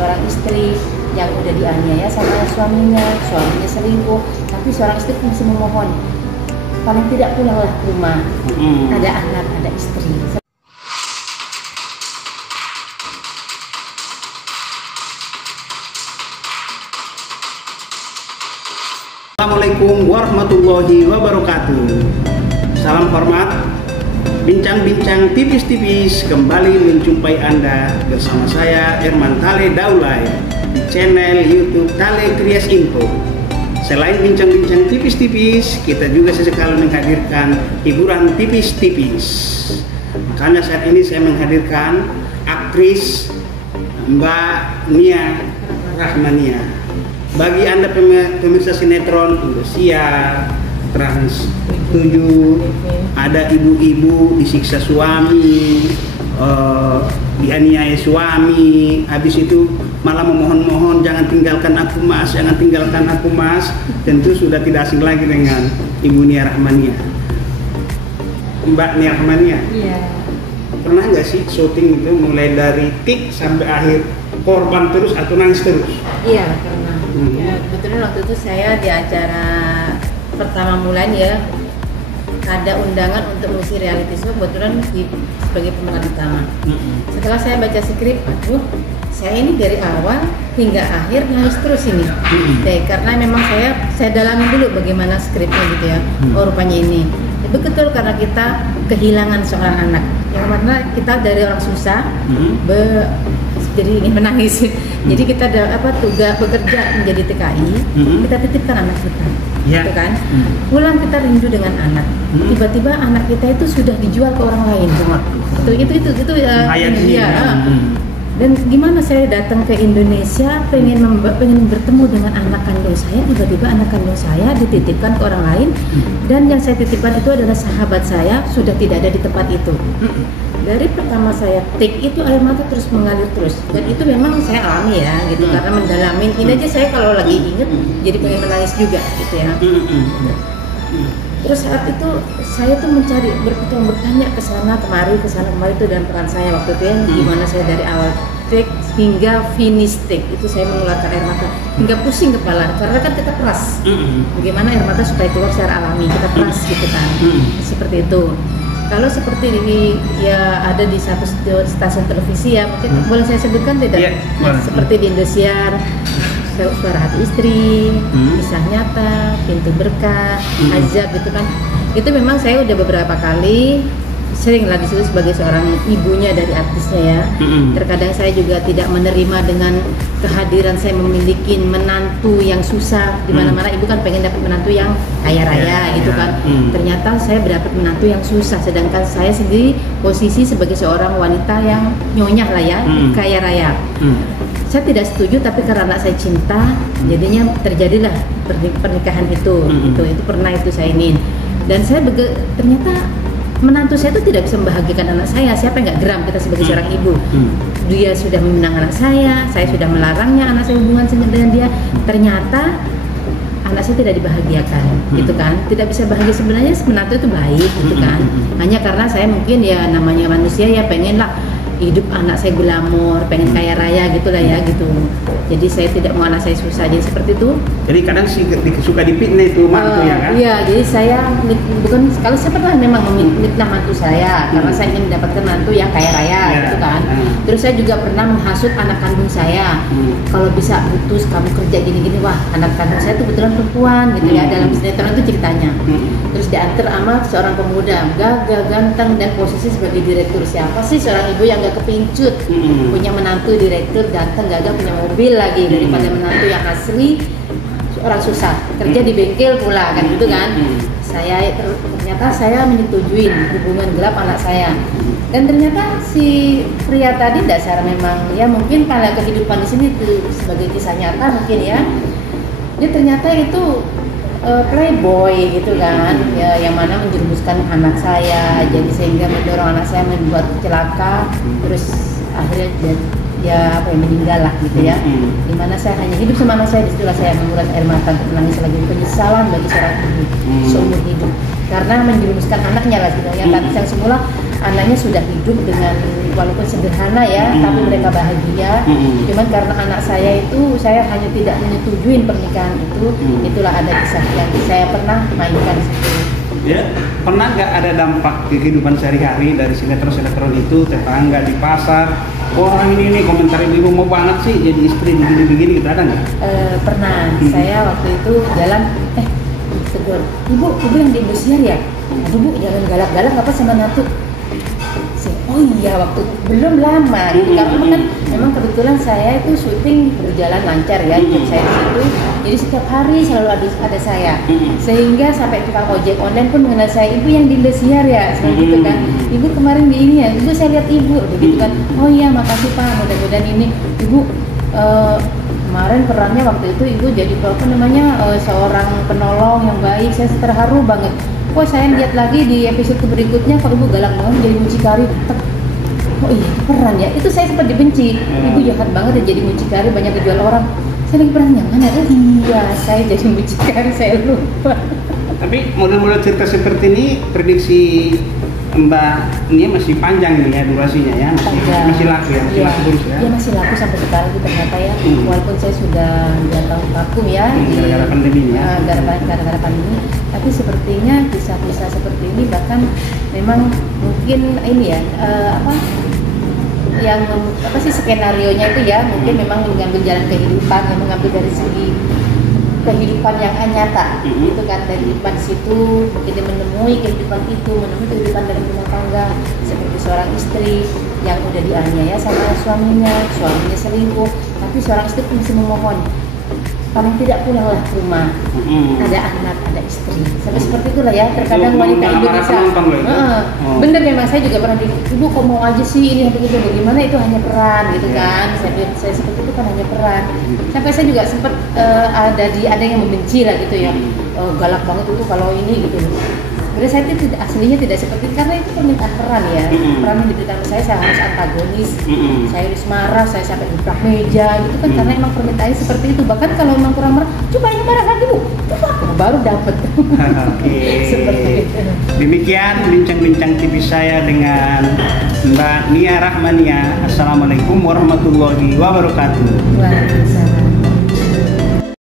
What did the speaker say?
seorang istri yang udah dianiaya sama suaminya selingkuh, tapi seorang istri masih memohon, paling tidak pulanglah ke rumah, ada anak, ada istri. Assalamualaikum warahmatullahi wabarakatuh. Salam hormat. Bincang-bincang tipis-tipis kembali menjumpai Anda bersama saya Herman Tale Daulay di channel YouTube Tale Krias Info. Selain bincang-bincang tipis-tipis, kita juga sesekali menghadirkan hiburan tipis-tipis. Makanya saat ini saya menghadirkan aktris Mbak Nia Rahmania. Bagi Anda pemirsa sinetron Indosiar, Trans 7, ada ibu-ibu disiksa suami, dianiaya suami, habis itu malah memohon-mohon jangan tinggalkan aku mas, jangan tinggalkan aku mas. Tentu sudah tidak asing lagi dengan Ibu Nia Rahmania. Mbak Nia Rahmania, pernah nggak sih syuting itu mulai dari tik sampai akhir korban terus atau nangis terus? Iya, pernah. Ya, kebetulan waktu itu saya di acara pertama mulanya ya, ada undangan untuk mengisi reality show, kebetulan sebagai pemeran utama. Setelah saya baca skrip, aduh, saya ini dari awal hingga akhir nangis terus ini. Karena memang saya dalami dulu bagaimana skripnya gitu ya. Oh rupanya ini. Betul, karena kita kehilangan seorang anak, yang mana kita dari orang susah jadi ingin menangis. Jadi kita tugas bekerja menjadi TKI, kita titipkan anak kita, gitu kan. Pulang kita rindu dengan anak. Tiba-tiba anak kita itu sudah dijual ke orang lain. Itu ya. Dan gimana saya datang ke Indonesia pengen bertemu dengan anak kandung saya, tiba-tiba anak kandung saya dititipkan ke orang lain, dan yang saya titipkan itu adalah sahabat saya, sudah tidak ada di tempat itu. Dari pertama saya take itu air mata terus mengalir terus, dan itu memang saya alami ya gitu, karena mendalamin ini aja saya kalau lagi inget jadi pengen menangis juga gitu ya. Terus saat itu saya tuh mencari, bertanya ke sana kemari itu, dan peran saya waktu itu yang gimana saya dari awal take hingga finish take itu saya mengeluarkan air mata hingga pusing kepala, karena kan kita peras. Bagaimana air mata supaya keluar secara alami, kita peras gitu kan. Seperti itu. Kalau seperti ini ya ada di satu stasiun televisi ya, mungkin boleh saya sebutkan tidak? Seperti di Indosiar, Suara Hati Istri, Kisah Nyata, Pintu Berkah, Azab gitu kan. Itu memang saya udah beberapa kali seringlah disitu sebagai seorang ibunya dari artisnya ya. Terkadang saya juga tidak menerima dengan kehadiran saya memiliki menantu yang susah. Di mana-mana ibu kan pengen dapat menantu yang kaya raya gitu kan. Ternyata saya mendapat menantu yang susah, sedangkan saya sendiri posisi sebagai seorang wanita yang nyonyah lah ya, kaya raya. Saya tidak setuju, tapi karena anak saya cinta, jadinya terjadilah pernikahan itu. Itu pernah itu saya ingin. Dan saya ternyata menantu saya itu tidak bisa membahagiakan anak saya. Siapa yang nggak geram kita sebagai seorang ibu? Dia sudah meminang anak saya sudah melarangnya anak saya hubungan dengan dia. Ternyata anak saya tidak dibahagiakan, gitu kan? Tidak bisa bahagia. Sebenarnya menantu itu baik, gitu kan? Hanya karena saya mungkin ya namanya manusia ya pengen lah hidup anak saya glamor, pengen kaya raya gitulah ya gitu. Jadi saya tidak mau anak saya susah, jadi seperti itu. Jadi kadang suka dipitnah itu mantu ya kan? Iya, jadi saya bukan, kalau saya pernah memang memfitnah mantu saya karena saya ingin mendapatkan mantu yang kaya raya gitu kan. Terus saya juga pernah menghasut anak kandung saya. Kalau bisa putus kamu kerja gini-gini, wah anak kandung saya itu kebetulan perempuan gitu ya, dalam sinetron itu ceritanya. Terus diantar sama seorang pemuda, gagah, ganteng, dan posisi sebagai direktur. Siapa sih seorang ibu yang gak kepincut punya menantu direktur ganteng, gagah, punya mobil lagi, daripada menantu yang asli orang susah kerja di bengkel pula kan gitu kan. Ternyata saya menyetujui hubungan gelap anak saya, dan ternyata si pria tadi dasar memang ya mungkin pada kehidupan di sini itu sebagai kisah nyata mungkin ya, dia ternyata itu playboy gitu kan ya, yang mana menjerumuskan anak saya, jadi sehingga mendorong anak saya membuat celaka, terus akhirnya dia meninggal lah gitu ya. Dimana saya hanya hidup sama anak saya, disitulah saya menguras air mata untuk menangis lagi, penyesalan bagi seorang ibu seumur hidup karena menjerumuskan anaknya lah gitu ya. Tapi yang semula anaknya sudah hidup dengan walaupun sederhana ya, tapi mereka bahagia. Cuman karena anak saya itu, saya hanya tidak menyetujui pernikahan itu, itulah ada kisah yang saya pernah mainkan di situ. Ya, pernah nggak ada dampak di kehidupan sehari-hari dari sinetron-sinetron itu, tetangga di pasar, orang ini komentar ibu mau banget sih jadi istri begini-begini gitu, ada nggak? Pernah, saya waktu itu jalan, tegur, ibu yang di Indosiar ya? Aduh bu, jangan galak-galak apa sama Natu. Oh iya, waktu belum lama gitu. Karena kan memang kebetulan saya itu syuting berjalan lancar ya, saya di situ. Jadi setiap hari selalu ada saya. Sehingga sampai tukang ojek online pun mengenal saya, ibu yang di Indosiar ya, seperti gitu kan. Ibu kemarin di ini ya, ibu saya lihat ibu, begitu kan. Oh iya, makasih Pak, mudah-mudahan ini ibu kemarin perannya waktu itu ibu jadi apa namanya seorang penolong yang baik, saya terharu banget. Oh saya lihat lagi di episode berikutnya kok ibu galak banget jadi mucikari. Oh iya itu peran ya, itu saya sempat dibenci. Ibu jahat banget ya jadi mucikari, banyak dijual orang. Saya lagi peran yang mana? Oh iya saya jadi mucikari, saya lupa. Tapi model-model cerita seperti ini prediksi Mbak Nia masih panjang nih ya durasinya ya, masih laku ya, masih laku terus ya? Iya masih laku sampai sekarang ternyata ya, walaupun saya sudah 2 tahun vakum ya gara-gara pandemi ya, gara-gara pandemi, tapi sepertinya kisah-kisah seperti ini bahkan memang mungkin ini ya yang skenario nya itu ya mungkin memang mengambil jalan kehidupan yang mengambil dari segi kehidupan yang nyata itu kan, dari kehidupan situ kita menemui kehidupan itu, menemui kehidupan dari rumah tangga seperti seorang istri yang udah dianiaya sama suaminya selingkuh, tapi seorang istri masih memohon paling tidak pulanglah ke rumah, ada anak, ada istri, sampai seperti itulah ya terkadang wanita Indonesia. Bener memang saya juga pernah ibu kok mau aja sih ini begitu, bagaimana itu hanya peran gitu kan, saya seperti itu kan hanya peran, sampai saya juga sempat ada yang membenci lah gitu ya, galak banget itu kalau ini gitu. Sebenarnya saya itu aslinya tidak seperti itu, karena itu permintaan peran ya, peran yang diberikan ke saya harus antagonis, saya harus marah, saya sampai gebrak meja gitu kan, karena emang permintaannya seperti itu. Bahkan kalau emang kurang marah, coba yang marah lagi bu, coba baru dapat. Seperti itu. Demikian bincang-bincang TV saya dengan Mbak Nia Rahmania. Assalamualaikum warahmatullahi wabarakatuh. Waalaikumsalam.